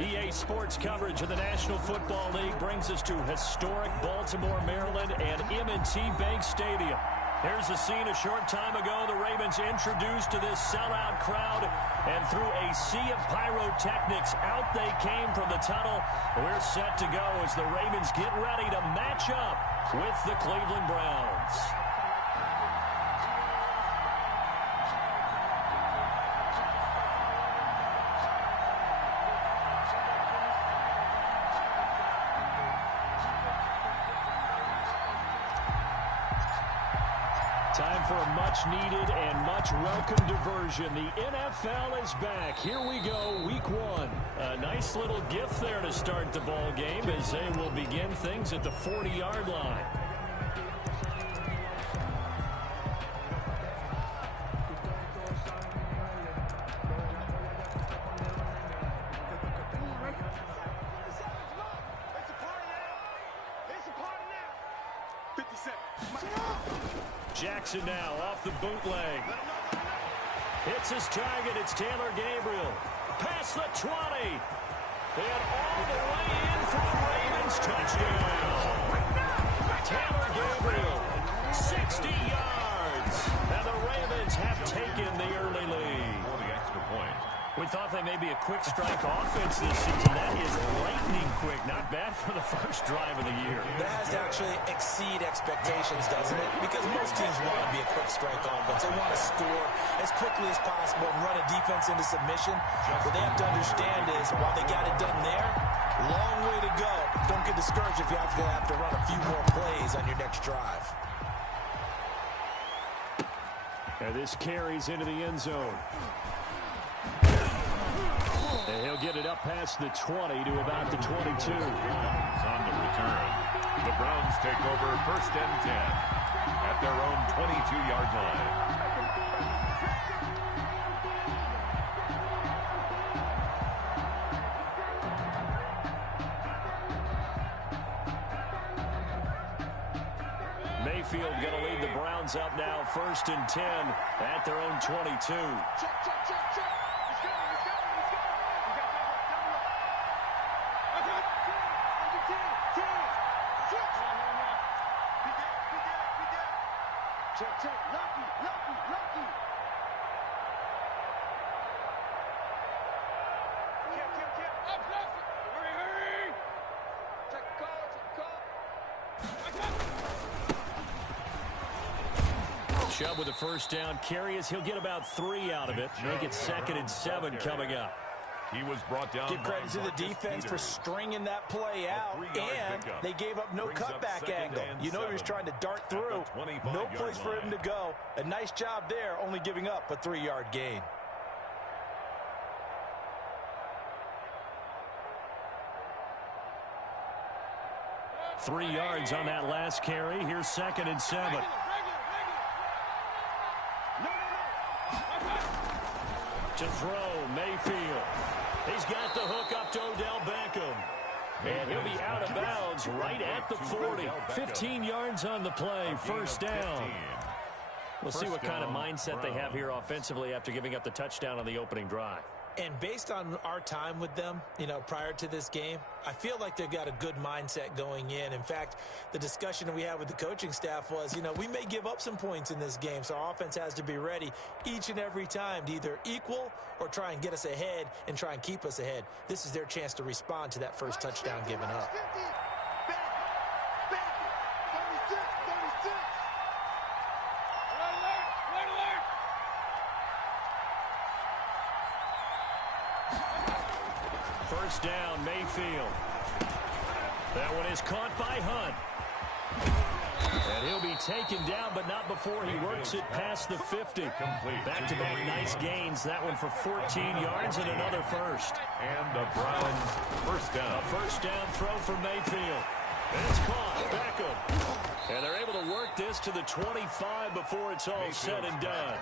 EA Sports coverage of the National Football League brings us to historic Baltimore, Maryland, and M&T Bank Stadium. Here's a scene a short time ago. The Ravens introduced to this sellout crowd, and through a sea of pyrotechnics, out they came from the tunnel. We're set to go as the Ravens get ready to match up with the Cleveland Browns. Time for a much-needed and much-welcome diversion. The NFL is back. Here we go, Week 1. A nice little gift there to start the ball game as they will begin things at the 40-yard line. Jackson now off the bootleg. Hits his target. It's Taylor Gabriel. Past the 20. And all the way in for the Ravens touchdown. Taylor Gabriel, 60 yards. And the Ravens have taken the early lead. For the extra point. We thought they may be a quick strike offense this season. That is lightning quick. Not bad for the first drive of the year. That has to actually exceed expectations, doesn't it? Because most teams want to be a quick strike offense. They want to score as quickly as possible and run a defense into submission. What they have to understand is, while they got it done there, long way to go. Don't get discouraged if you have to run a few more plays on your next drive. And this carries into the end zone. And he'll get it up past the 20 to about the 22. On the return. The Browns take over 1st and 10 at their own 22-yard line. Mayfield going to lead the Browns up now 1st and 10 at their own 22. Check. Lucky. Hurry. Check call. Chubb with a first down carry as he'll get about 3 out of it. Make it 2nd and 7 coming up. He was brought down. Give credit to the defense for stringing that play out, and they gave up no cutback angle. You know he was trying to dart through. No place for him to go. A nice job there, only giving up a 3-yard gain. Three yards on that last carry. Here's 2nd and 7. To throw, Mayfield. He's got the hook up to Odell Beckham. And he'll be out of bounds right at the 40. 15 yards on the play, 1st down. We'll see what kind of mindset they have here offensively after giving up the touchdown on the opening drive. And based on our time with them, prior to this game, I feel like they've got a good mindset going in. In fact, the discussion that we had with the coaching staff was, we may give up some points in this game, so our offense has to be ready each and every time to either equal or try and get us ahead and try and keep us ahead. This is their chance to respond to that first touchdown given up. First down, Mayfield. That one is caught by Hunt. And he'll be taken down, but not before he works it past the 50. Back-to-back nice gains. That one for 14 yards and another first. And the Browns first down. A first down throw for Mayfield. And it's caught. Beckham. And they're able to work this to the 25 before it's all said and done.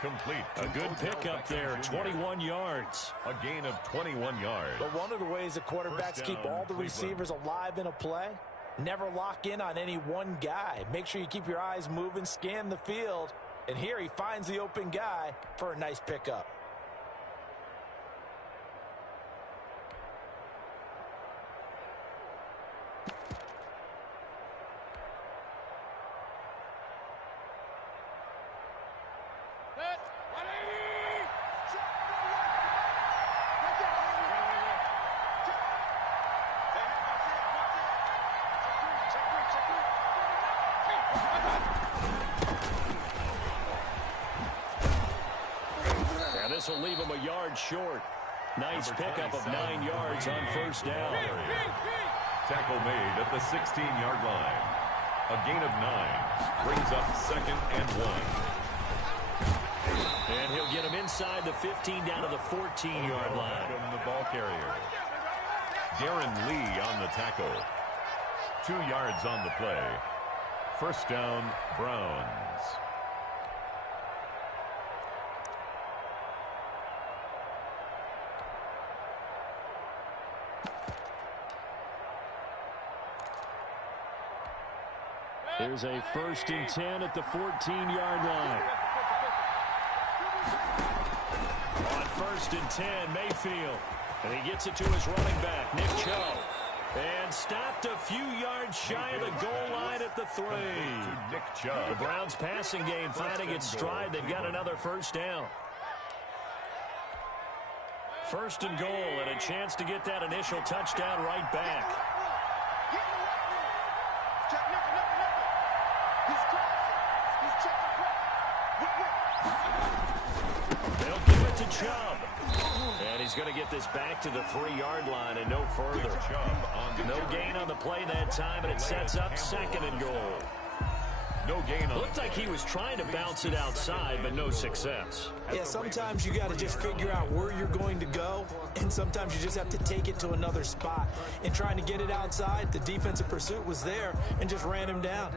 Complete. A good pickup there, 21 yards. A gain of 21 yards. But one of the ways the quarterbacks keep all the receivers alive in a play, never lock in on any one guy. Make sure you keep your eyes moving, scan the field, and here he finds the open guy for a nice pickup. And this will leave him a yard short. Nice pickup of 9 yards on first down. Tackle made at the 16-yard line. A gain of 9 brings up 2nd and 1. And he'll get him inside the 15 down to the 14-yard line. From the ball carrier. Darren Lee on the tackle. 2 yards on the play. First down, Browns. Here's a 1st and 10 at the 14-yard line. On 1st and 10, Mayfield. And he gets it to his running back, Nick Chubb. And stopped a few yards shy of the goal line at the 3. Nick Chubb. The Browns passing game finding its stride. They've got another first down. 1st and goal and a chance to get that initial touchdown right back. They'll give it to Chubb. And he's going to get this back to the 3-yard line and no further. No gain on the play that time, and it sets up 2nd and goal. No gain on. Looked like he was trying to bounce it outside, but no success. Yeah, sometimes you got to just figure out where you're going to go, and sometimes you just have to take it to another spot. In trying to get it outside, the defensive pursuit was there and just ran him down.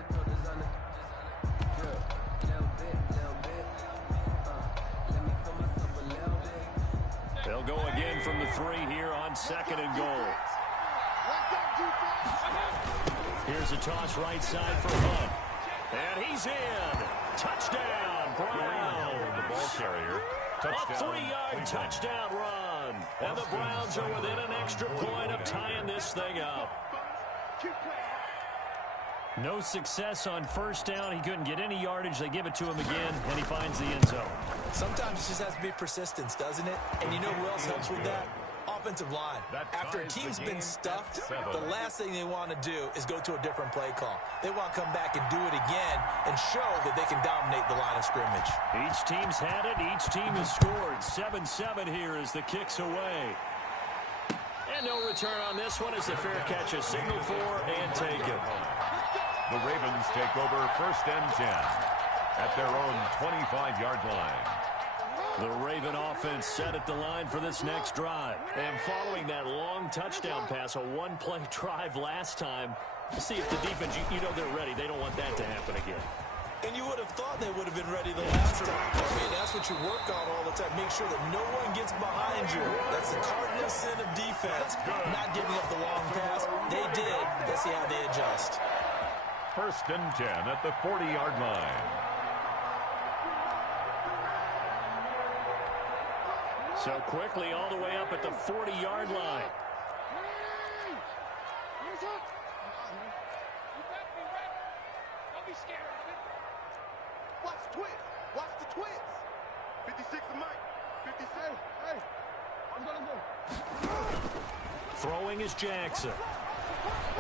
They'll go again from the 3 here on 2nd and goal. Here's a toss right side for Hunt. And he's in. Touchdown, Browns. The ball carrier. Touchdown. A 3-yard touchdown run. And the Browns are within an extra point of tying this thing up. No success on first down. He couldn't get any yardage. They give it to him again, and he finds the end zone. Sometimes it just has to be persistence, doesn't it? And you know who else helps with that? Offensive line. After a team's been stuffed, the last thing they want to do is go to a different play call. They want to come back and do it again and show that they can dominate the line of scrimmage. Each team's had it. Each team has scored. 7-7 here as the kick's away. And no return on this one as the fair catch is signaled for and taken. The Ravens take over 1st and 10 at their own 25-yard line. The Raven offense set at the line for this next drive. And following that long touchdown pass, a one-play drive last time, see if the defense, you know they're ready. They don't want that to happen again. And you would have thought they would have been ready the last time. I mean, that's what you work on all the time. Make sure that no one gets behind you. That's the cardinal sin of defense. Not giving up the long pass. They did. Let's see how they adjust. 1st and 10 at the 40-yard line. So quickly all the way up at the 40-yard line. Watch the twist. Watch the twist. 56 to Mike. 57. Hey, I'm gonna go. Throwing is Jackson.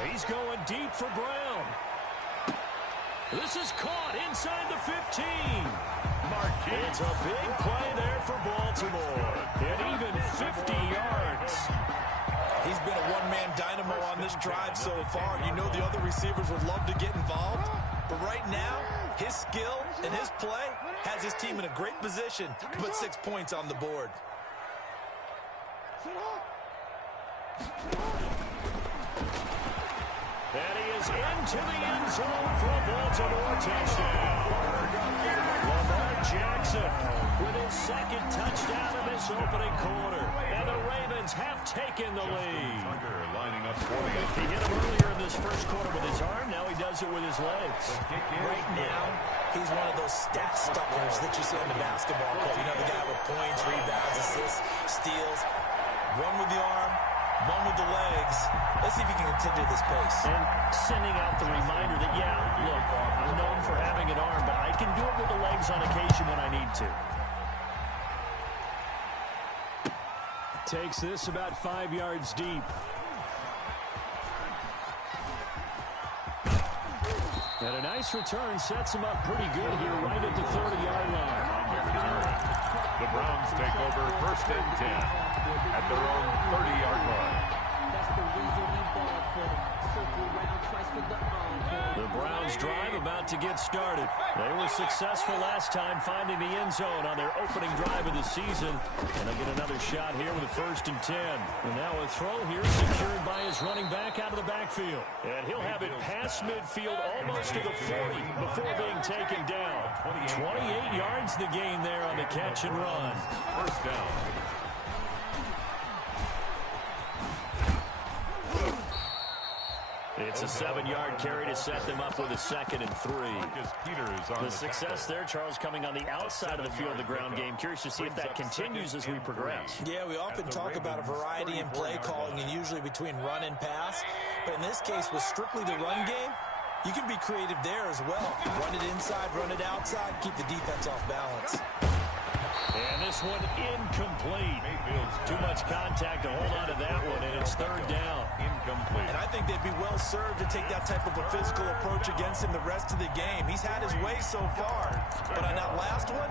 He's going deep for Brown. This is caught inside the 15. It's a big play there for Baltimore. And even 50 yards. He's been a one-man dynamo on this drive so far. You know the other receivers would love to get involved. But right now, his skill and his play has his team in a great position to put 6 points on the board. And he is into the end zone for a Baltimore touchdown. Lamar Jackson with his 2nd touchdown in this opening quarter. And the Ravens have taken the lead. Lining up for the He hit him earlier in this first quarter with his arm. Now he does it with his legs. Right now, he's one of those stat stuffers that you see on the basketball court. You know, the guy with points, rebounds, assists, steals. One with the arm, one with the legs. Let's see if he can continue this pace. And sending out the reminder that, yeah, look, I'm known for having an arm, but I can do it with the legs on occasion when I need to. Takes this about 5 yards deep. And a nice return sets him up pretty good here right at the 30-yard line. The Browns take over 1st and 10 at their own 30-yard line. The Browns drive about to get started. They were successful last time finding the end zone on their opening drive of the season. And they'll get another shot here with a 1st and 10. And now a throw here secured by his running back out of the backfield. And he'll have it past midfield almost to the 40 before being taken down. 28 yards the gain there on the catch and run. 1st down. It's a 7-yard carry to set them up with a 2nd and 3. The success there, Charles, coming on the outside of the field of the ground game. Curious to see if that continues as we progress. Yeah, we often talk about a variety in play calling and usually between run and pass. But in this case, with strictly the run game, you can be creative there as well. Run it inside, run it outside, keep the defense off balance. And this one incomplete. Too much contact to hold on to that one, and it's 3rd down. Incomplete. And I think they'd be well served to take that type of a physical approach against him the rest of the game. He's had his way so far, but on that last one,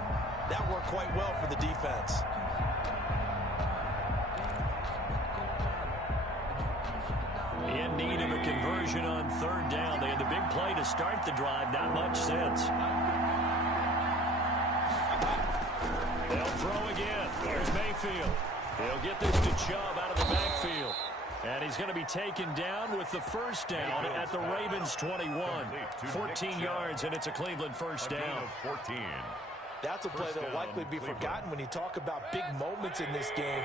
that worked quite well for the defense. In need of a conversion on 3rd down. They had the big play to start the drive, not much since. They'll throw again. Here's Mayfield. He'll get this to Chubb out of the backfield. And he's going to be taken down with the 1st down at the Ravens' 21. 14 yards, and it's a Cleveland 1st down. 14. That's a play that will likely be forgotten when you talk about big moments in this game.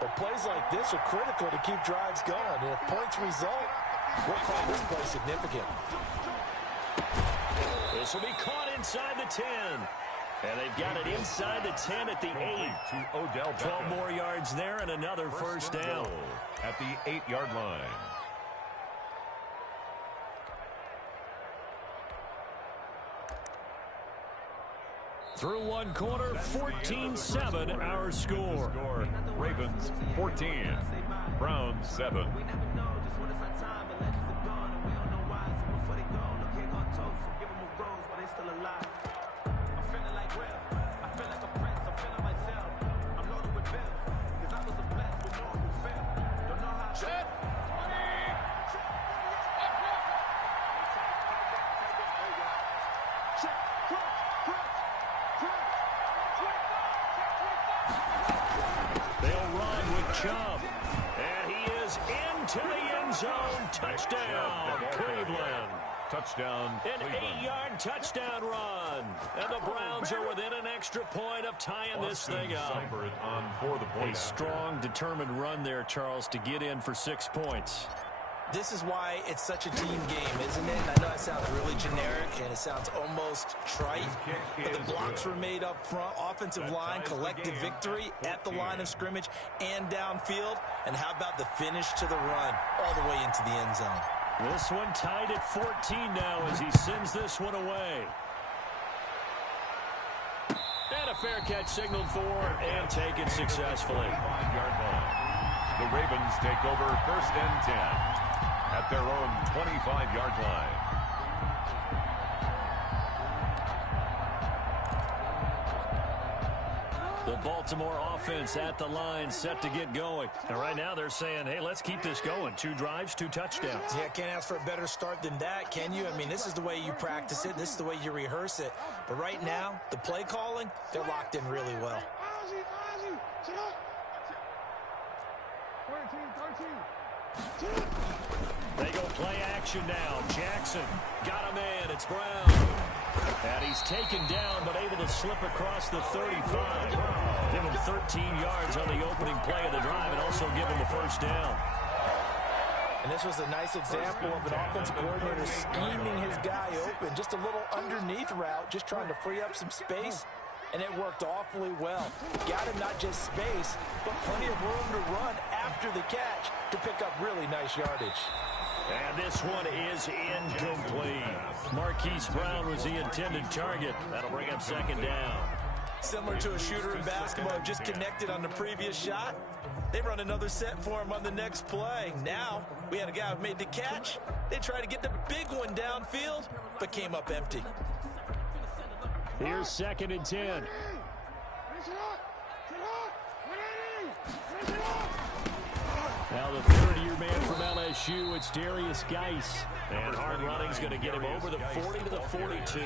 But plays like this are critical to keep drives going. And if points result, we'll call this play significant. This will be caught inside the 10. And they've got it inside the 10 at the 8. 12 more yards there and another 1st down. At the 8-yard line. Through one quarter, 14-7 our score. Ravens 14, Browns 7. Chubb. And he is into the end zone. Touchdown, Cleveland. Touchdown, An Cleveland. 8-yard touchdown run. And the Browns are within an extra point of tying this thing up. On for the point. A strong, determined run there, Charles, to get in for 6 points. This is why it's such a team game, isn't it? And I know it sounds really generic and it sounds almost trite, but the blocks were made up front. Offensive line, collective victory at the line of scrimmage and downfield. And how about the finish to the run all the way into the end zone? This one tied at 14 now as he sends this one away. And a fair catch signaled for and taken successfully. 5-yard line. The Ravens take over 1st and 10 at their own 25-yard line. The Baltimore offense at the line set to get going. And right now they're saying, hey, let's keep this going. 2 drives, 2 touchdowns. Yeah, can't ask for a better start than that, can you? I mean, this is the way you practice it. This is the way you rehearse it. But right now, the play calling, they're locked in really well. 13. They go play action now. Jackson got him in. It's Brown. And he's taken down but able to slip across the 35. Give him 13 yards on the opening play of the drive and also give him the 1st down. And this was a nice example of an offensive coordinator scheming his guy open. Just a little underneath route, just trying to free up some space. And it worked awfully well. Got him not just space, but plenty of room to run after the catch to pick up really nice yardage. And this one is incomplete. Marquise Brown was the intended target. That'll bring up 2nd down. Similar to a shooter in basketball, just connected on the previous shot. They run another set for him on the next play. Now, we had a guy who made the catch. They tried to get the big one downfield, but came up empty. Here's 2nd and 10. Now the third-year man from LSU, it's Darius Geis. And hard running's going to get him over the 40 to the 42.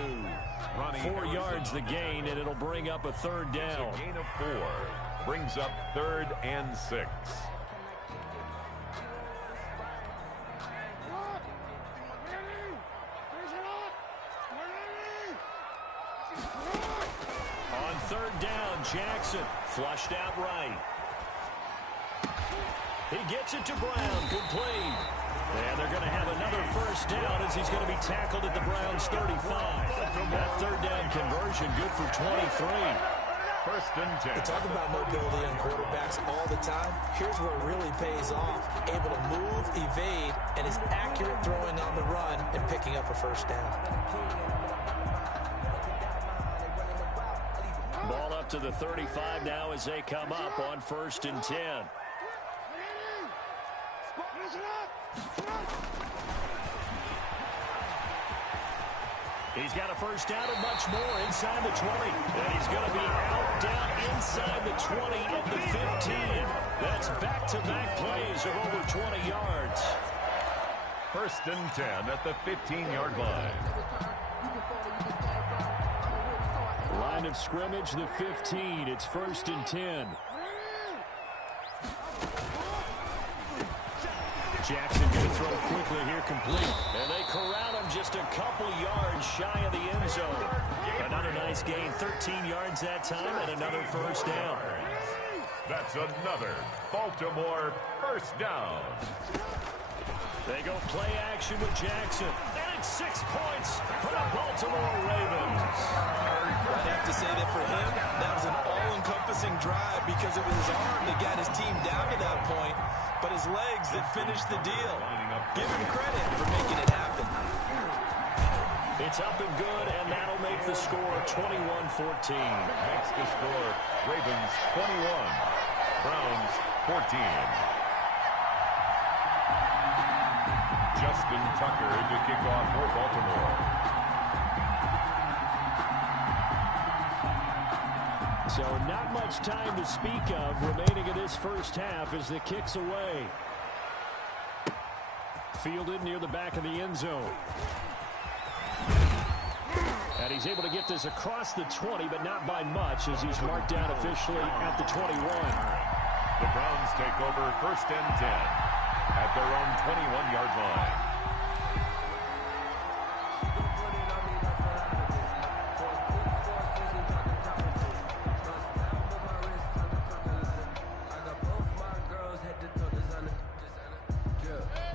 4 yards the gain, and it'll bring up a 3rd down. A gain of 4 brings up 3rd and 6. On 3rd down, Jackson flushed out right. He gets it to Brown. Complete. And they're going to have another 1st down as he's going to be tackled at the Browns' 35. That 3rd down conversion good for 23. 1st and 10. We talk about mobility on quarterbacks all the time. Here's where it really pays off. Able to move, evade, and is accurate throwing on the run and picking up a 1st down. Ball up to the 35 now as they come up on 1st and 10. He's got a 1st down and much more inside the 20. And he's going to be out, down inside the 20 at the 15. That's back-to-back plays of over 20 yards. 1st and 10 at the 15-yard line. Line of scrimmage, the 15. It's 1st and 10. Jackson going to throw quickly here, complete. And they corral him just a couple yards shy of the end zone. Another nice gain, 13 yards that time, and another 1st down. That's another Baltimore 1st down. They go play action with Jackson. And it's 6 points for the Baltimore Ravens. I'd have to say that for him, that was an all-encompassing drive because it was his arm that got his team down to that point, but his legs that finished the deal. Give him credit for making it happen. It's up and good, and that'll make the score 21-14. Makes the score Ravens 21, Browns 14. Justin Tucker to kick off for Baltimore. So not much time to speak of remaining in this 1st half as the kick's away. Fielded near the back of the end zone. And he's able to get this across the 20, but not by much as he's marked down officially at the 21. The Browns take over 1st and 10 at their own 21-yard line.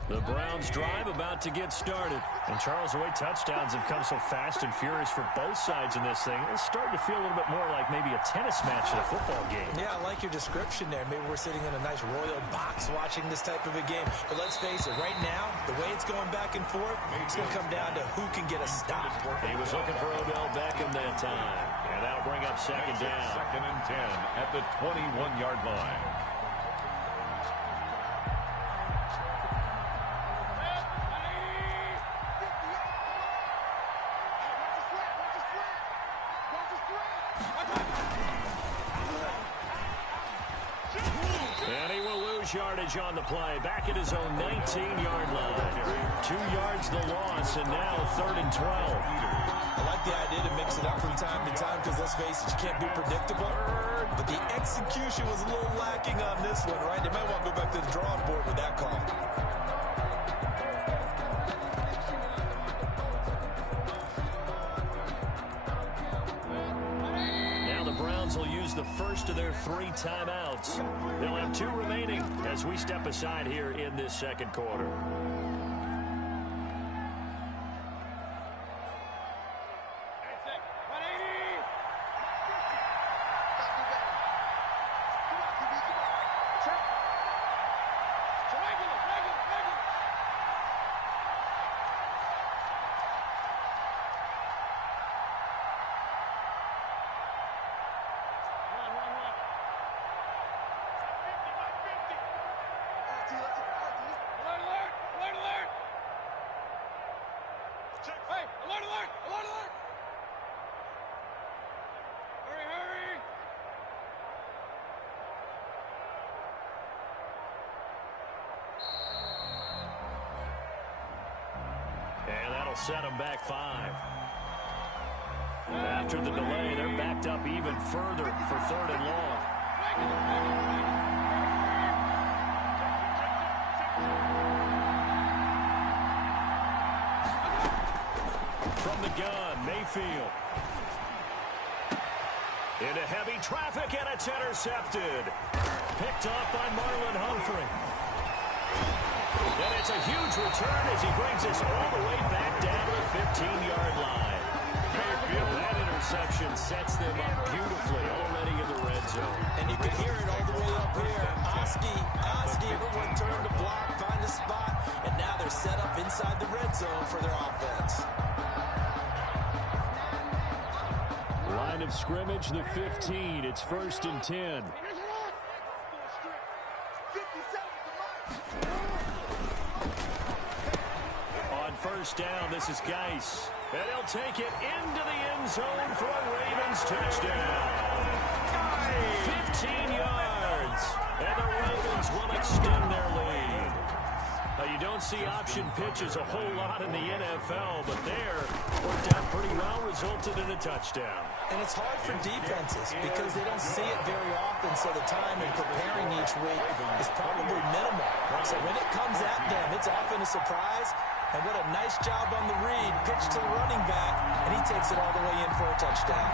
The Browns drive about to get started. And Charles, the way touchdowns have come so fast and furious for both sides in this thing, it's starting to feel a little bit more like maybe a tennis match in a football game. Yeah, I like your description there. Maybe we're sitting in a nice royal box watching this type of a game. But let's face it, right now, the way it's going back and forth, it's going to come down to who can get a stop. He was looking for Odell Beckham that time. And that'll bring up 2nd down. 2nd and 10 at the 21-yard line. Yardage on the play, back at his own 19-yard line. 2 yards the loss, and now 3rd and 12. I like the idea to mix it up from time to time because, let's face it, you can't be predictable. But the execution was a little lacking on this one, right? They might want to go back to the drawing board with that call. Will use the first of their 3 timeouts. They'll have 2 remaining as we step aside here in this 2nd quarter. Hey, alert, alert, alert, alert! Hurry, hurry! And that'll set them back 5. After the delay, they're backed up even further for 3rd and long. From the gun, Mayfield. Into heavy traffic, and it's intercepted. Picked off by Marlon Humphrey. And it's a huge return as he brings us all the way back down to the 15-yard line. That interception sets them up beautifully already in the red zone. And you can hear it all the way up here. Oski, everyone turned to block, find a spot, and now they're set up inside the red zone for their offense. Line of scrimmage, the 15. It's 1st and 10. On 1st down, this is Geis. And he'll take it into the end zone for a Ravens touchdown. 15 yards. And the Ravens will extend their lead. Now, you don't see option pitches a whole lot in the NFL, but there, worked out pretty well, resulted in a touchdown. And it's hard for defenses because they don't see it very often, so the time in preparing each week is probably minimal. So when it comes at them, it's often a surprise. And what a nice job on the read. Pitch to the running back, and he takes it all the way in for a touchdown.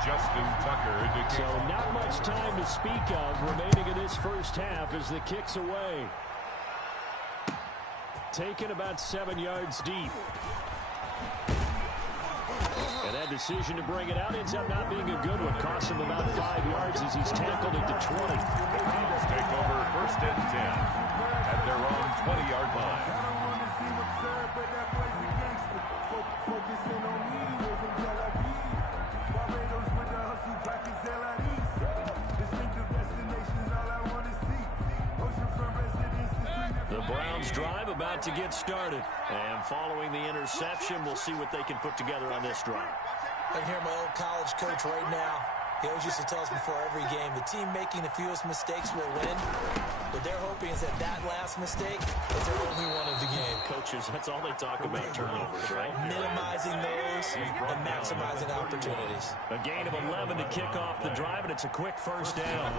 Justin Tucker. So not much time to speak of remaining in this first half as the kick's away. Taken about 7 yards deep. And that decision to bring it out ends up not being a good one. Costs him about 5 yards as he's tackled at the 20. The Eagles take over 1st and 10 at their own 20-yard line. The Browns drive about to get started. And following the interception, we'll see what they can put together on this drive. I can hear my old college coach right now. He always used to tell us before every game, the team making the fewest mistakes will win. What they're hoping is that last mistake is their only one of the game. Coaches, that's all they talk about, turnovers, right? Minimizing those and maximizing opportunities. A gain of 11 to kick off the drive, and it's a quick 1st down.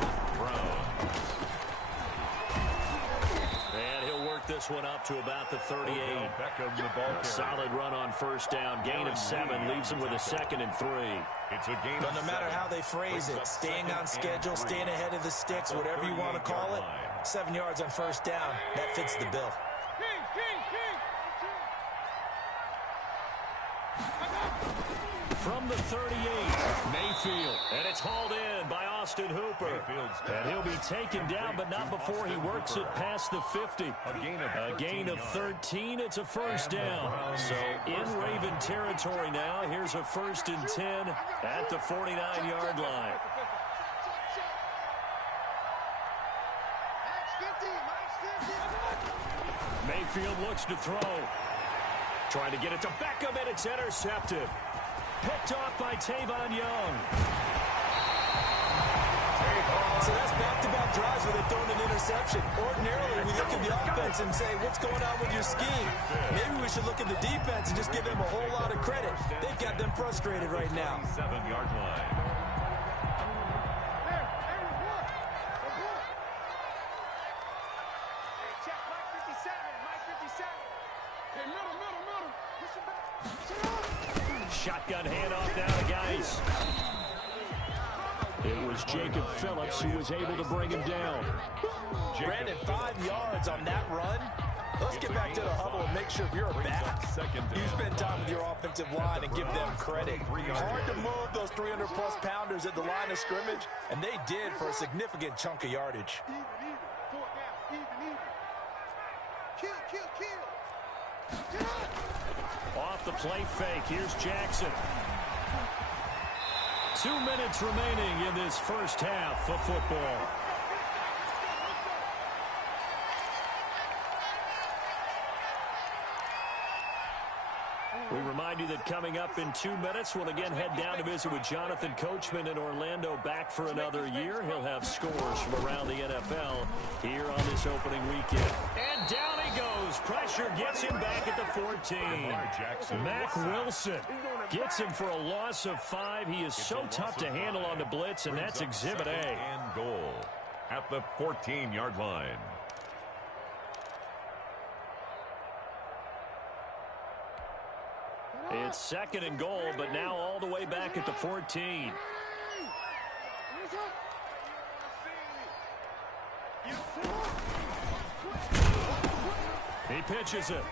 And he'll work this one up to about the 38. A solid run on 1st down. Gain of 7 leaves him with a 2nd and 3. It's a gain But of no matter 7. how they phrase it, staying on schedule, staying ahead of the sticks, whatever you want to call it, 7 yards on 1st down, that fits the bill. From the 38, Mayfield, and it's hauled in by Austin Hooper. And he'll be taken down, but not before he works it past the 50. A gain of 13, it's a 1st down. So in Raven territory now, here's a 1st and 10 at the 49-yard line. Mayfield looks to throw. Trying to get it to Beckham, and it's intercepted. Picked off by Tavon Young. So that's back-to-back drives where they've thrown an interception. Ordinarily, we look at the offense and say, what's going on with your scheme? Maybe we should look at the defense and just give them a whole lot of credit. They've got them frustrated right now. 7-yard line. Shotgun handoff now to Geis. It was Jacob Phillips who was able to bring him down. Brandon, 5 yards on that run. Let's get back to the huddle and make sure if you're a back, you spend time with your offensive line and give them credit. Hard to move those 300-plus pounders at the line of scrimmage, and they did for a significant chunk of yardage. Off the play fake, here's Jackson. 2 minutes remaining in this first half of football. We remind you that coming up in 2 minutes, we'll again head down to visit with Jonathan Coachman in Orlando, back for another year. He'll have scores from around the NFL here on this opening weekend. And down he goes. Pressure gets him back at the 14. Mack Wilson gets him for a loss of 5. He is so tough to handle on the blitz, and that's Exhibit A. And goal at the 14-yard line. It's 2nd and goal, but now all the way back at the 14. He pitches it.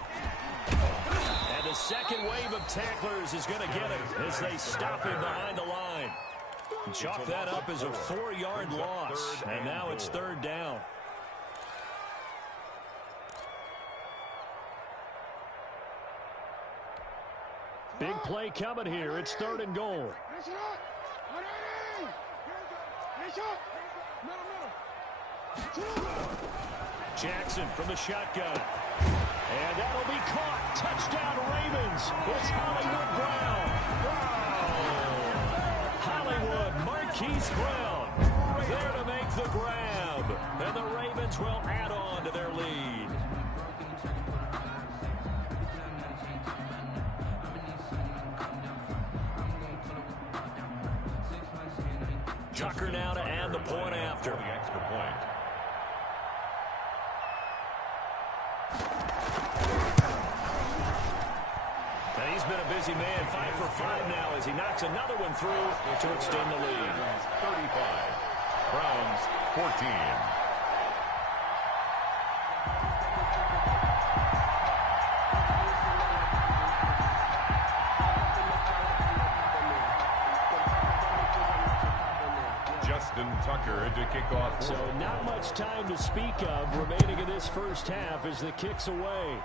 And the second wave of tacklers is going to get him as they stop him behind the line. Chalk that up as a 4-yard loss, and now it's 3rd down. Big play coming here. It's 3rd and goal. Jackson from the shotgun. And that'll be caught. Touchdown Ravens. It's Hollywood Brown. Wow. Hollywood Marquise Brown there to make the grab. And the Ravens will add on to their lead. Tucker now to add the point after. The extra point. And he's been a busy man, 5 for 5 now as he knocks another one through to extend the lead. 35. Browns 14. Tucker to kick off. So not much time to speak of remaining in this first half as the kick's away.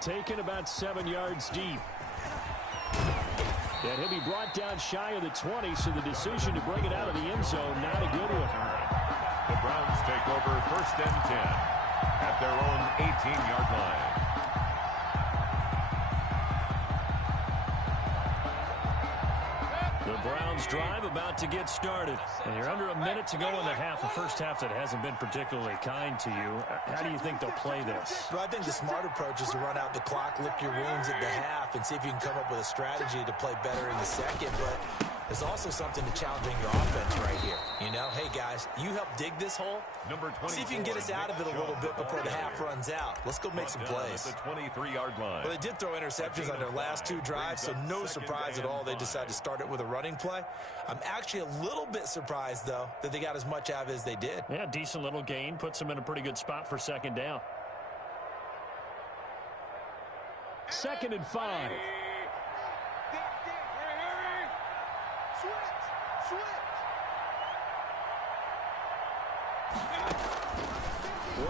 Taken about 7 yards deep. And he'll be brought down shy of the 20, so the decision to bring it out of the end zone, not a good one. The Browns take over 1st and 10 at their own 18-yard line. Browns drive about to get started. And you're under a minute to go in the half. The first half that hasn't been particularly kind to you. How do you think they'll play this? Well, I think the smart approach is to run out the clock, lick your wounds at the half, and see if you can come up with a strategy to play better in the second. But there's also something to challenging your offense right here. You know, hey, guys, you help dig this hole. See if you can get us out of it a little bit before the half runs out. Let's go make some plays. The 23-yard line. Well, they did throw interceptions on their last 2 drives, so no surprise at all they decided to start it with a running play. I'm actually a little bit surprised, though, that they got as much out of it as they did. Yeah, decent little gain. Puts them in a pretty good spot for 2nd down. 2nd and 5.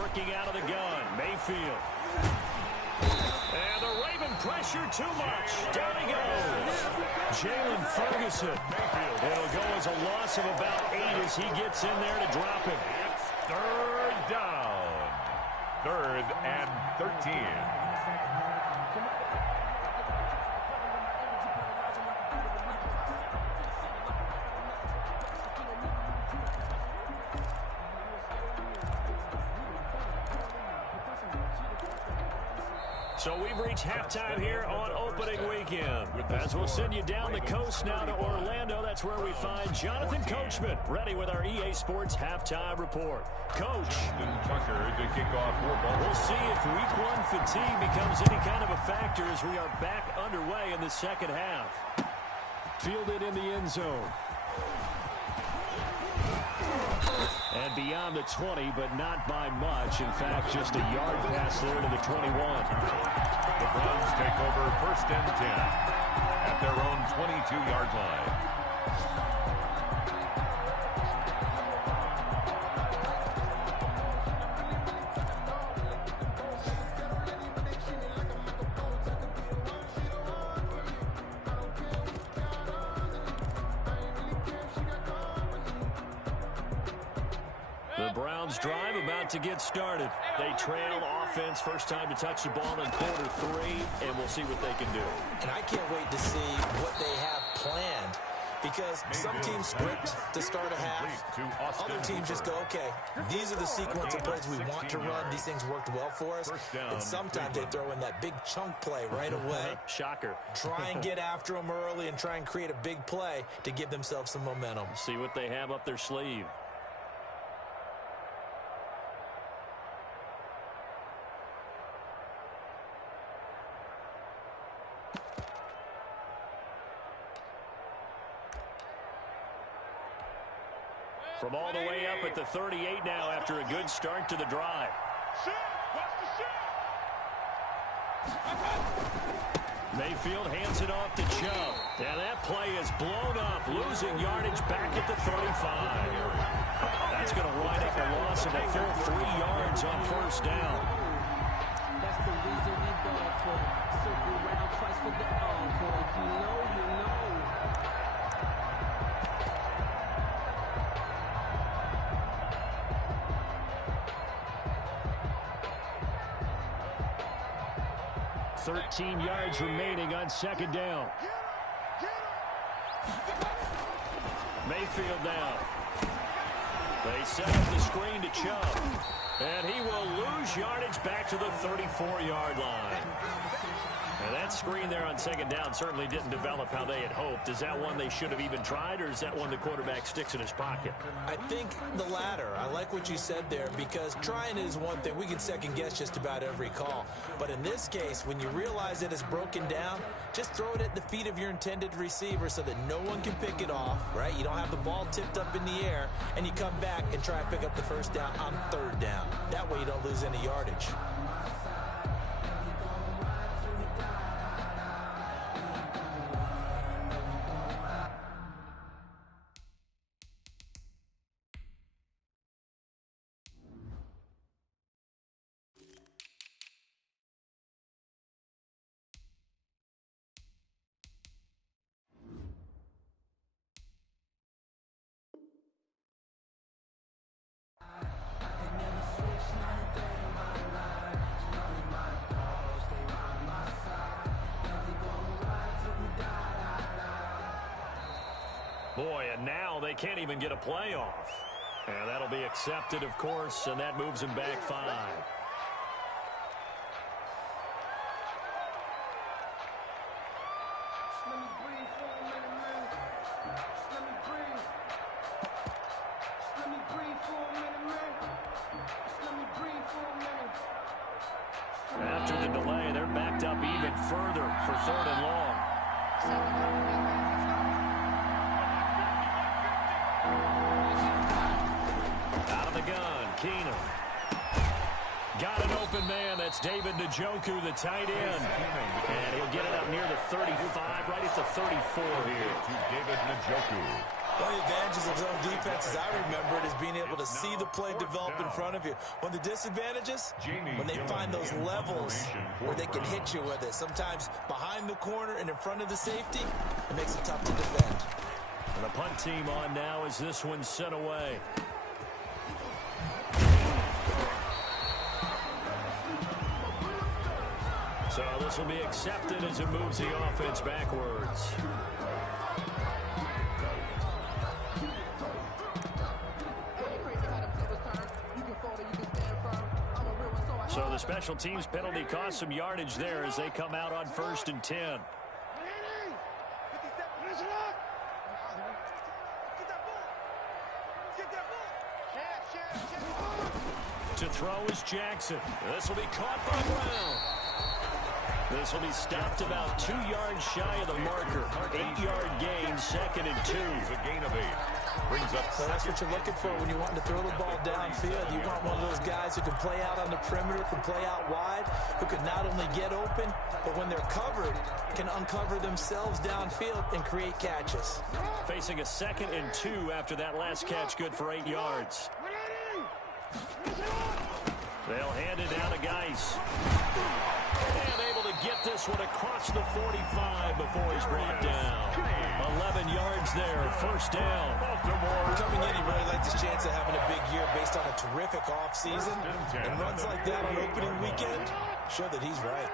Working out of the gun, Mayfield. And the Raven pressure too much. Down he goes. Jalen Ferguson. It'll go as a loss of about 8 as he gets in there to drop him. It's 3rd down. 3rd and 13. So we've reached halftime here on opening weekend. As we'll send you down the coast now to Orlando, that's where we find Jonathan Coachman, ready with our EA Sports halftime report. Coach. Tucker to kick off for Baltimore. We'll see if week 1 fatigue becomes any kind of a factor as we are back underway in the second half. Fielded in the end zone. And beyond the 20, but not by much. In fact, just a yard pass there to the 21. The Browns take over 1st and 10 at their own 22-yard line. Browns drive about to get started. They trail offense, first time to touch the ball in quarter 3, and we'll see what they can do. And I can't wait to see what they have planned, because some teams script to start a half. Other teams just go, okay, these are the sequence of plays we want to run. These things worked well for us. And sometimes they throw in that big chunk play right away. Shocker. Try and get after them early and try and create a big play to give themselves some momentum. See what they have up their sleeve. From all the way up at the 38 now after a good start to the drive. Mayfield hands it off to Chubb. And that play is blown up, losing yardage back at the 35. That's going to wind up a loss of a full 3 yards on first down. That's the reason we go for circle around twice for the encore. If you know, you know. $13 yards remaining on second down. Mayfield now. They set up the screen to Chubb. And he will lose yardage back to the 34-yard line. And that screen there on second down certainly didn't develop how they had hoped. Is that one they should have even tried, or is that one the quarterback sticks in his pocket? I think the latter. I like what you said there, because trying is one thing. We can second-guess just about every call. But in this case, when you realize that it's broken down, just throw it at the feet of your intended receiver so that no one can pick it off, right? You don't have the ball tipped up in the air, and you come back and try and pick up the first down on third down. That way you don't lose any yardage. Boy, and now they can't even get a playoff. And that'll be accepted, of course, and that moves them back 5. After the delay, they're backed up even further for 3rd and long. Out of the gun, Keenum. Got an open man. That's David Njoku, the tight end. And he'll get it up near the 35, right at the 34 here. To David Njoku. One of the advantages of zone defense, as I remember it, is being able to see the play develop in front of you. One of the disadvantages, when they find those levels where they can hit you with it. Sometimes behind the corner and in front of the safety, it makes it tough to defend. And the punt team on now as this one's sent away. So this will be accepted as it moves the offense backwards. So the special teams penalty cost some yardage there as they come out on 1st and 10. To throw is Jackson. This will be caught by Brown. This will be stopped about 2 yards shy of the marker. 8-yard gain, 2nd and 2. A gain of 8. Brings up. So that's what you're looking for when you want to throw the ball downfield. You want one of those guys who can play out on the perimeter, can play out wide, who can not only get open, but when they're covered, can uncover themselves downfield and create catches. Facing a 2nd and 2 after that last catch, good for 8 yards. They'll hand it down to Geis. And able to get this this one across the 45 before he's brought down. 11 yards there, first down. Coming in, he really liked his chance of having a big year based on a terrific offseason. And runs like that on opening weekend show that he's right.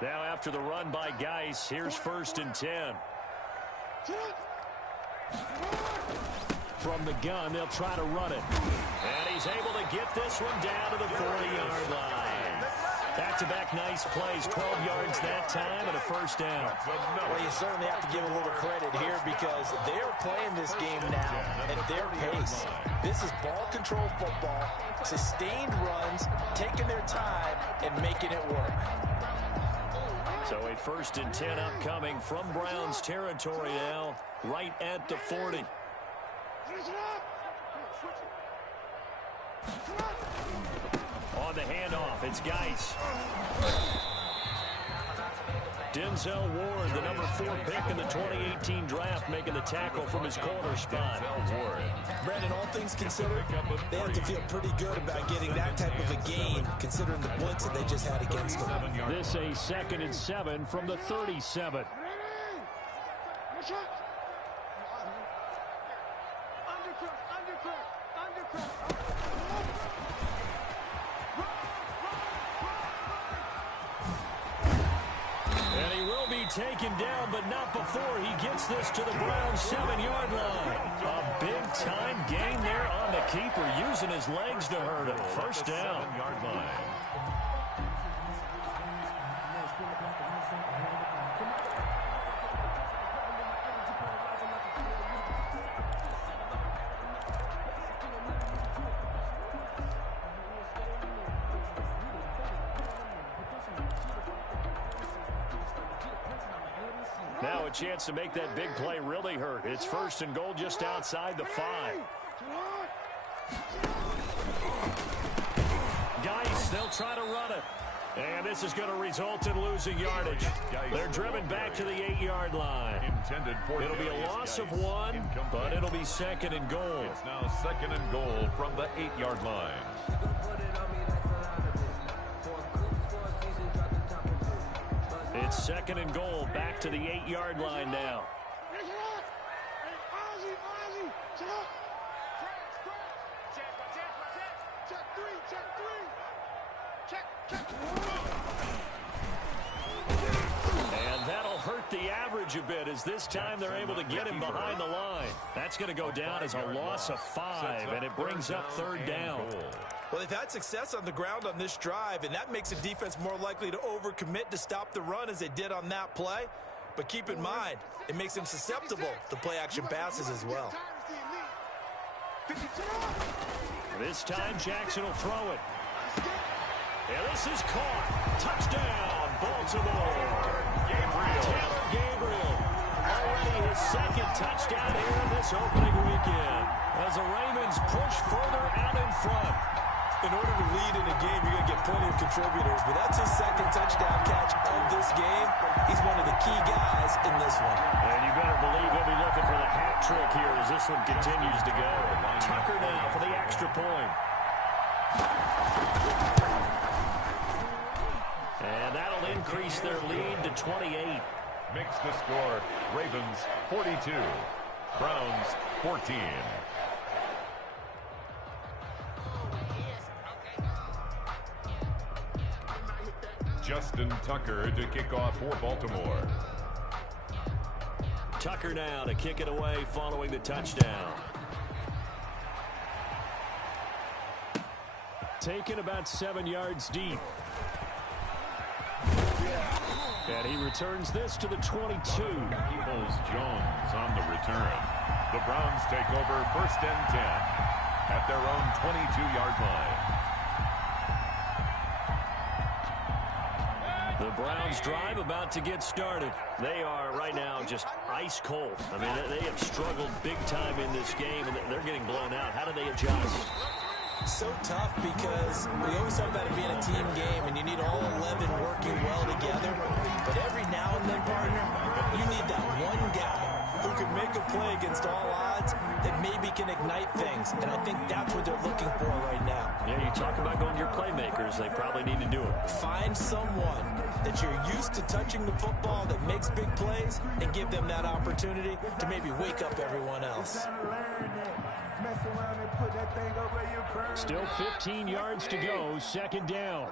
Now after the run by Geis, here's 1st and 10. From the gun, they'll try to run it. And he's able to get this one down to the 40-yard line. Back-to-back nice plays, 12 yards that time and a first down. Well, you certainly have to give a little credit here because they're playing this game now at their pace. This is ball control football, sustained runs, taking their time, and making it work. So a 1st and 10 upcoming from Browns territory now, right at the 40. On the handoff, it's Geis. Denzel Ward, the number 4 pick in the 2018 draft, making the tackle from his corner spot. Brandon, all things considered, they have to feel pretty good about getting that type of a gain, considering the blitz that they just had against them. This a 2nd and 7 from the 37. And he will be taken down, but not before he gets this to the Browns' 7-yard line. A big-time gain there on the keeper, using his legs to hurt him. First down. 7-yard line. Now a chance to make that big play really hurt. It's 1st and goal just outside the 5. Geis, they'll try to run it. And this is going to result in losing yardage. They're driven back to the 8-yard line. It'll be a loss of 1, but it'll be 2nd and goal. It's now 2nd and goal from the 8-yard line. It's 2nd and goal, back to the 8-yard line now. And that'll hurt the average a bit, as this time they're able to get him behind the line. That's going to go down as a loss of 5, and it brings up 3rd down. Well, they've had success on the ground on this drive, and that makes a defense more likely to overcommit to stop the run as they did on that play. But keep in mind, it makes them susceptible to play-action passes as well. This time, Jackson will throw it. And this is caught. Touchdown, Baltimore. Taylor Gabriel. Already his 2nd touchdown here in this opening weekend, as the Ravens push further out in front. In order to lead in a game, you're going to get plenty of contributors, but that's his 2nd touchdown catch of this game. He's one of the key guys in this one. And you better believe he'll be looking for the hat trick here as this one continues to go. Tucker now for the extra point. And that'll increase their lead to 28. Makes the score Ravens 42, Browns 14. Justin Tucker to kick off for Baltimore. Tucker now to kick it away following the touchdown. Taken about 7 yards deep. And he returns this to the 22. Peoples-Jones on the return. The Browns take over 1st and 10 at their own 22-yard line. The Browns drive about to get started. They are right now just ice cold. I mean, they have struggled big time in this game, and they're getting blown out. How do they adjust? So tough because we always talk about it being a team game, and you need all 11 working well together. But every now and then, partner, you need that one guy who can make a play against all odds that maybe can ignite things. And I think that's what they're looking for right now. Yeah, you talk about going to your playmakers. players, they probably need to do it. Find someone that you're used to touching the football that makes big plays and give them that opportunity to maybe wake up everyone else. Still 15 yards to go, second down.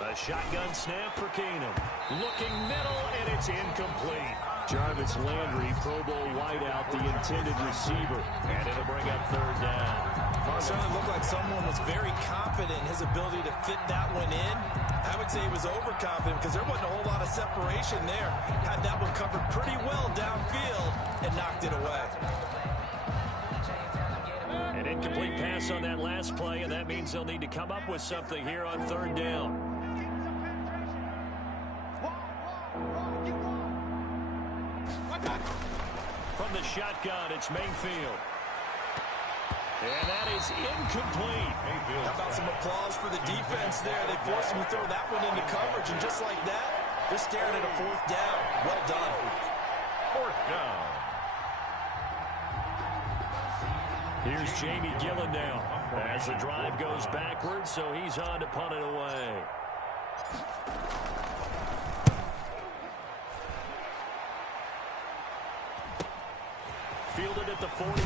A shotgun snap for Keenum. Looking middle, and it's incomplete. Jarvis Landry, Pro Bowl wideout, the intended receiver. And it'll bring up third down. It certainly looked like someone was very confident in his ability to fit that one in. I would say he was overconfident because there wasn't a whole lot of separation there. Had that one covered pretty well downfield and knocked it away. An incomplete pass on that last play, and that means they'll need to come up with something here on third down. From the shotgun, it's Mayfield. And that is incomplete. How about some applause for the defense there? They forced him to throw that one into coverage, and just like that, they're staring at a fourth down. Well done. Fourth down. Here's Jamie Gillen now. As the drive goes backwards, so he's on to punt it away. Fielded at the 43.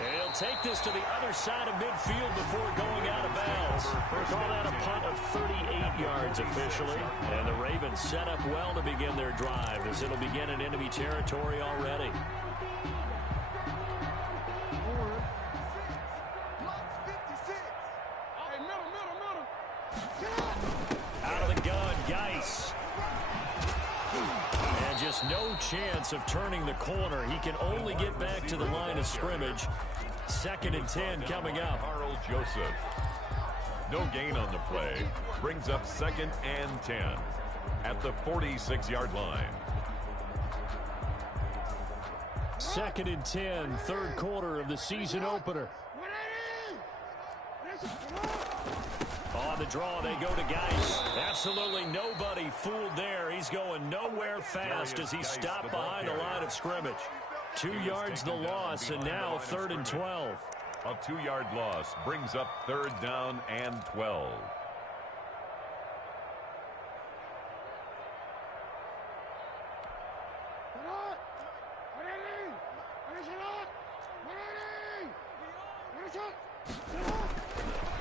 And he'll take this to the other side of midfield before going out of bounds. We'll call that a punt of 38 yards officially. And the Ravens set up well to begin their drive as it'll begin in enemy territory already. Out of the gun, Geis. And just no chance of turning the corner. He can only get back to the line of scrimmage. Second and 10 coming up. Carl Joseph. No gain on the play. Brings up second and 10 at the 46-yard line. Second and 10, third quarter of the season opener. On the draw, they go to Geis. Absolutely nobody fooled there. He's going nowhere fast as he stopped behind the line of scrimmage. 2 yards the loss, and now third and 12. A 2-yard loss brings up third down and 12.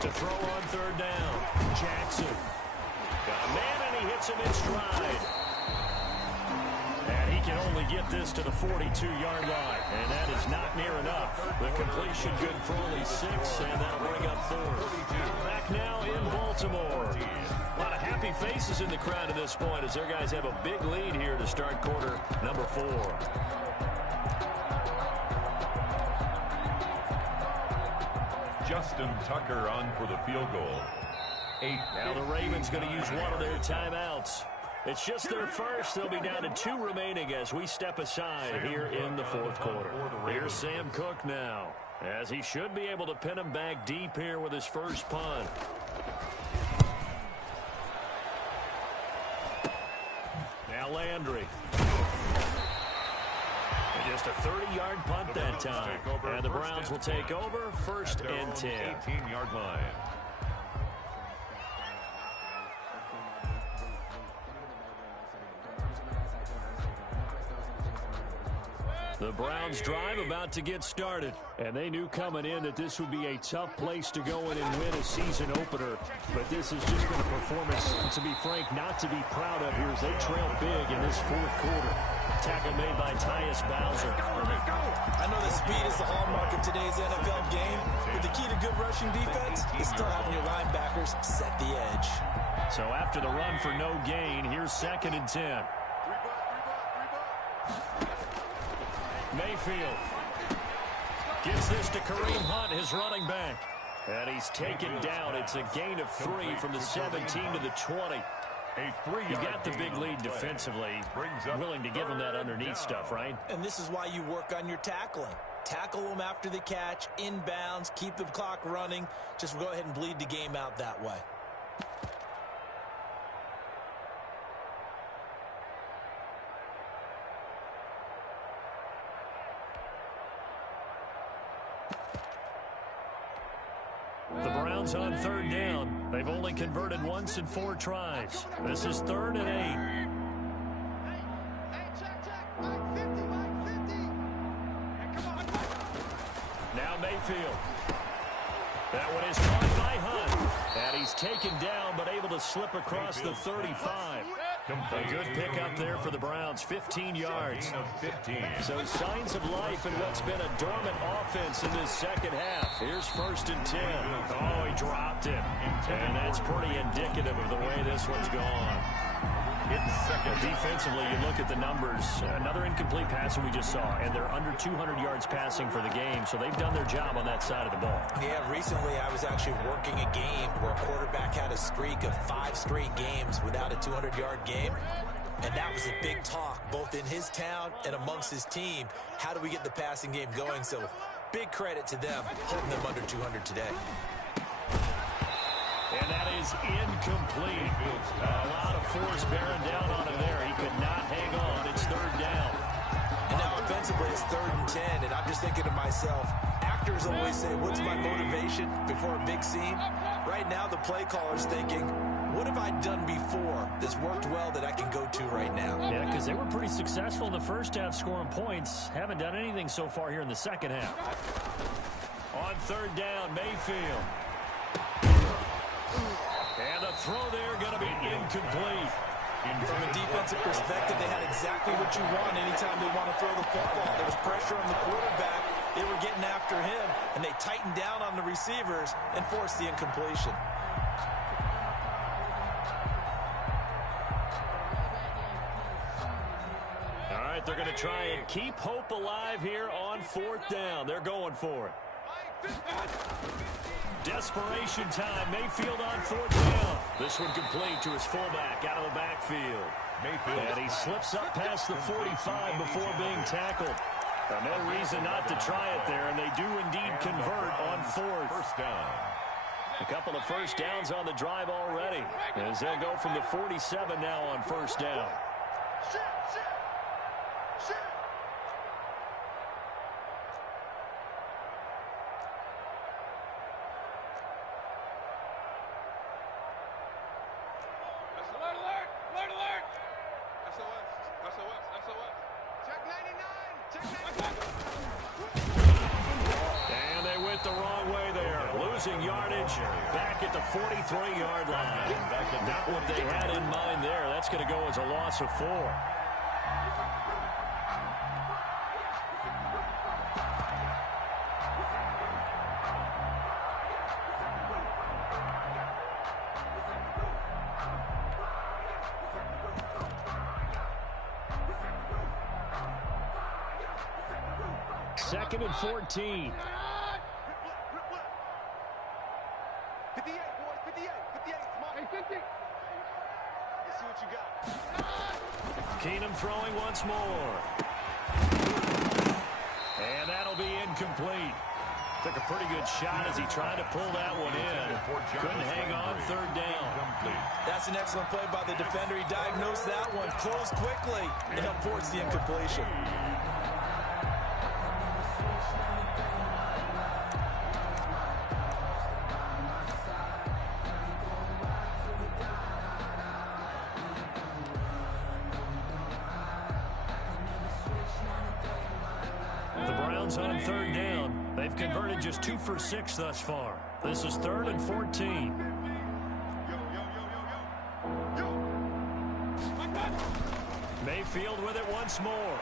To throw on third down, Jackson. Got a man, and he hits him in stride. And he can only get this to the 42-yard line. And that is not near enough. The completion good for only 6, and that'll bring up fourth. Back now in Baltimore. A lot of happy faces in the crowd at this point as their guys have a big lead here to start quarter number 4. Justin Tucker on for the field goal. Now the Ravens going to use one of their timeouts. It's just their first. They'll be down to 2 remaining as we step aside here in the fourth quarter. Here's Sam Cook now, as he should be able to pin him back deep here with his first punt. Now Landry. Just a 30-yard punt that time. And the Browns will take over first and 10. 18-yard line. The Browns drive about to get started. And they knew coming in that this would be a tough place to go in and win a season opener. But this has just been a performance, to be frank, not to be proud of here as they trail big in this fourth quarter. Tackle made by Tyus Bowser. I know that speed is the hallmark of today's NFL game, but the key to good rushing defense is still having your linebackers set the edge. So after the run for no gain, here's second and 10. Mayfield gets this to Kareem Hunt, his running back. And he's taken down. It's a gain of 3 from the 17 to the 20. You got the big lead defensively. Willing to give him that underneath stuff, right? And this is why you work on your tackling. Tackle them after the catch, inbounds, keep the clock running. Just go ahead and bleed the game out that way. The Browns on third down. They've only converted once in 4 tries. This is 3rd and 8. Now Mayfield. That one is caught by Hunt. And he's taken down, but able to slip across the 35. A good pickup there for the Browns, 15 yards. So signs of life in what's been a dormant offense in this second half. Here's 1st and 10. Oh, he dropped it. And that's pretty indicative of the way this one's gone. Defensively, you look at the numbers. Another incomplete pass that we just saw, and they're under 200 yards passing for the game, so they've done their job on that side of the ball. Yeah, recently I was actually working a game where a quarterback had a streak of 5 straight games without a 200-yard game, and that was a big talk, both in his town and amongst his team. How do we get the passing game going? So big credit to them, holding them under 200 today. And that is incomplete. A lot of force bearing down on him there. He could not hang on. It's 3rd down. And now offensively it's 3rd and 10, and I'm just thinking to myself, actors always say, what's my motivation before a big scene? Right now the play caller's thinking, what have I done before that's worked well that I can go to right now? Yeah, because they were pretty successful in the first half scoring points. Haven't done anything so far here in the second half. On 3rd down, Mayfield. And the throw there going to be incomplete. From a defensive perspective, they had exactly what you want anytime they want to throw the football. There was pressure on the quarterback. They were getting after him, and they tightened down on the receivers and forced the incompletion. All right, they're going to try and keep hope alive here on 4th down. They're going for it. Desperation time. Mayfield on 4th down. This one complete to his fullback out of the backfield. And he slips up past the 45 before being tackled. No reason not to try it there, and they do indeed convert on 4th. First down. A couple of first downs on the drive already, as they'll go from the 47 now on 1st down. Yardage back at the 43-yard line. Not what they had in mind there. That's going to go as a loss of 4. Second and 14. 58, boys, 58, 58. Come on. Hey, 50. Let's see what you got. Keenum throwing once more. And that'll be incomplete. Took a pretty good shot as he tried to pull that one in. Couldn't hang on 3rd down. That's an excellent play by the defender. He diagnosed that one, closed quickly, and forced the incompletion. On 3rd down. They've converted just 2 for 6 thus far. This is 3rd and 14. Mayfield with it once more.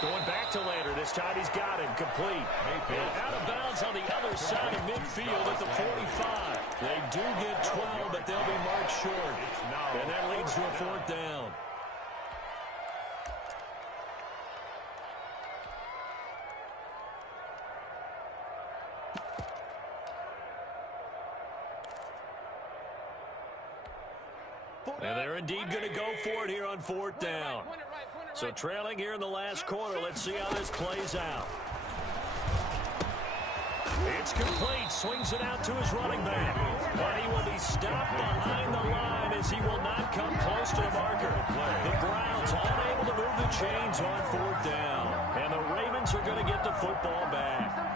Going back to Lander. This time he's got it. Complete. And out of bounds on the other side of midfield at the 45. They do get 12, but they'll be marked short. And that leads to a 4th down. And they're indeed going to go for it here on 4th down. So trailing here in the last quarter. Let's see how this plays out. It's complete. Swings it out to his running back. But he will be stopped behind the line as he will not come close to the marker. The Browns unable to move the chains on 4th down. And the Ravens are going to get the football back.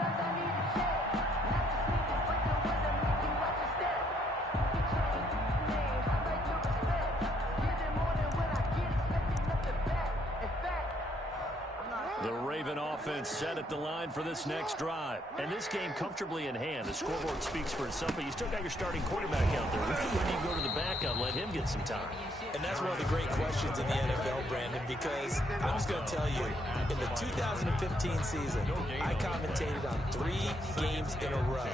Raven offense set at the line for this next drive. And this game comfortably in hand. The scoreboard speaks for itself, but you still got your starting quarterback out there. When do you go to the backup, let him get some time? And that's one of the great questions in the NFL, Brandon, because I'm just going to tell you, in the 2015 season, I commentated on 3 games in a row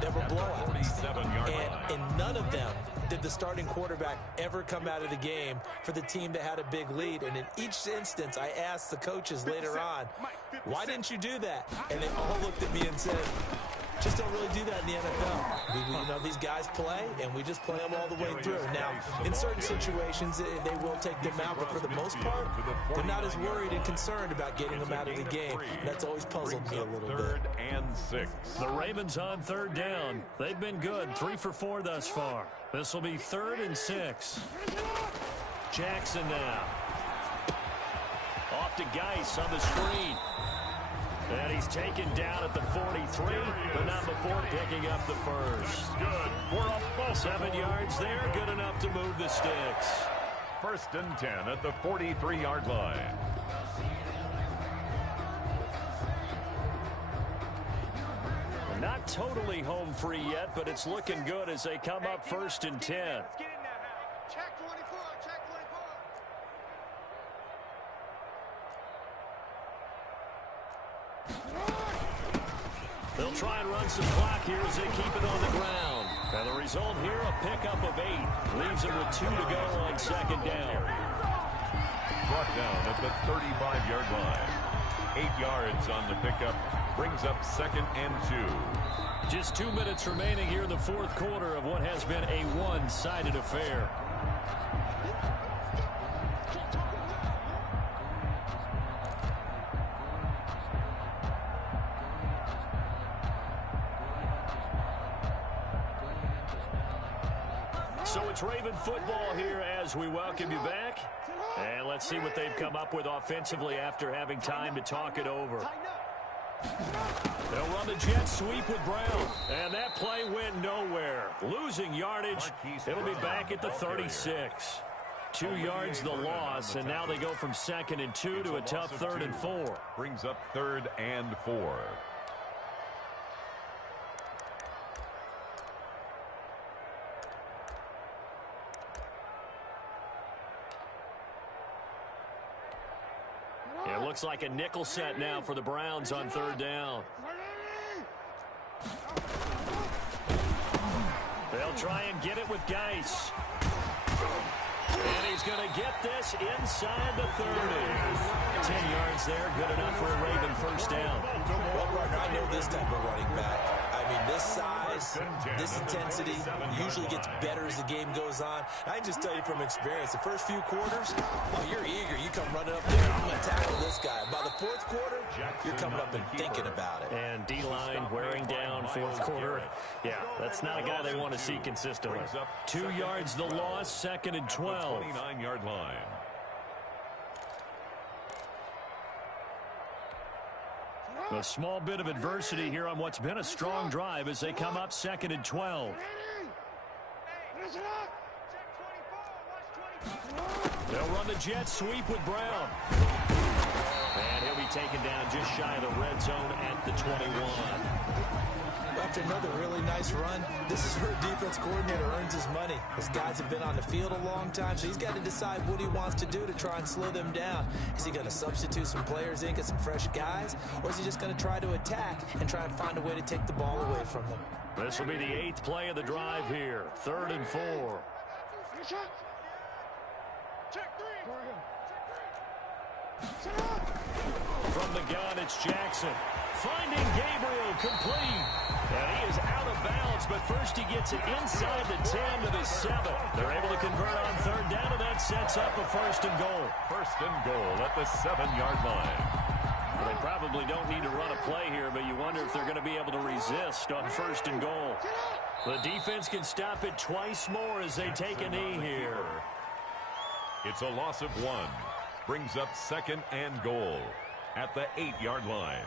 that were blowouts. And in none of them did the starting quarterback ever come out of the game for the team that had a big lead. And in each instance, I asked the coaches later on, why didn't you do that? And they all looked at me and said, just don't really do that in the NFL. These guys play, and we just play them all the way through. Now, in certain situations, they will take them out, but for the most part, they're not as worried and concerned about getting them out of the game. And that's always puzzled me a little bit. 3rd and 6. The Ravens on 3rd down. They've been good, 3 for 4 thus far. This will be 3rd and 6. Jackson now. Off to Geis on the screen. And he's taken down at the 43, but not before picking up the first. Good for a ball. 7 yards there, good enough to move the sticks. 1st and 10 at the 43-yard line. Not totally home free yet, but it's looking good as they come up 1st and 10. Check 24, check 24. They'll try and run some clock here as they keep it on the ground. And the result here, a pickup of 8. Leaves them with 2 to go on 2nd down. Brought down at the 35-yard line. 8 yards on the pickup. Brings up 2nd and 2. Just 2 minutes remaining here in the 4th quarter of what has been a one-sided affair. So it's Raven football here as we welcome you back. And let's see what they've come up with offensively after having time to talk it over. They'll run the jet sweep with Brown. And that play went nowhere. Losing yardage. It'll be back at the 36. 2 yards the loss, and now they go from 2nd and 2 to a tough 3rd and 4. Brings up 3rd and 4. It looks like a nickel set now for the Browns on 3rd down. They'll try and get it with Geis. And he's going to get this inside the 30. 10 yards there, good enough for a Raven 1st down. Well, partner, I know this type of running back. I mean, this size, this intensity usually gets better as the game goes on. I can just tell you from experience, the first few quarters, well, you're eager. You come running up there, I'm going to tackle this guy. By the 4th quarter, you're coming up and thinking about it. And D-line wearing down 4th quarter. Yeah, that's not a guy they want to see consistently. 2 yards the loss, 2nd and 12. 29-yard line. A small bit of adversity here on what's been a strong drive as they come up 2nd and 12. They'll run the jet sweep with Brown. And he'll be taken down just shy of the red zone at the 21. After another really nice run, this is where a defense coordinator earns his money. His guys have been on the field a long time, so he's got to decide what he wants to do to try and slow them down. Is he going to substitute some players in, get some fresh guys, or is he just going to try to attack and try and find a way to take the ball away from them? This will be the 8th play of the drive here, 3rd and 4. From the gun, it's Jackson. Finding Gabriel complete. And he is out of bounds, but first he gets it inside the 10 to the 7. They're able to convert on 3rd down, and that sets up a 1st and goal. 1st and goal at the 7-yard line. Well, they probably don't need to run a play here, but you wonder if they're going to be able to resist on 1st and goal. The defense can stop it twice more as they take a knee here. It's a loss of 1. Brings up 2nd and goal at the 8-yard line.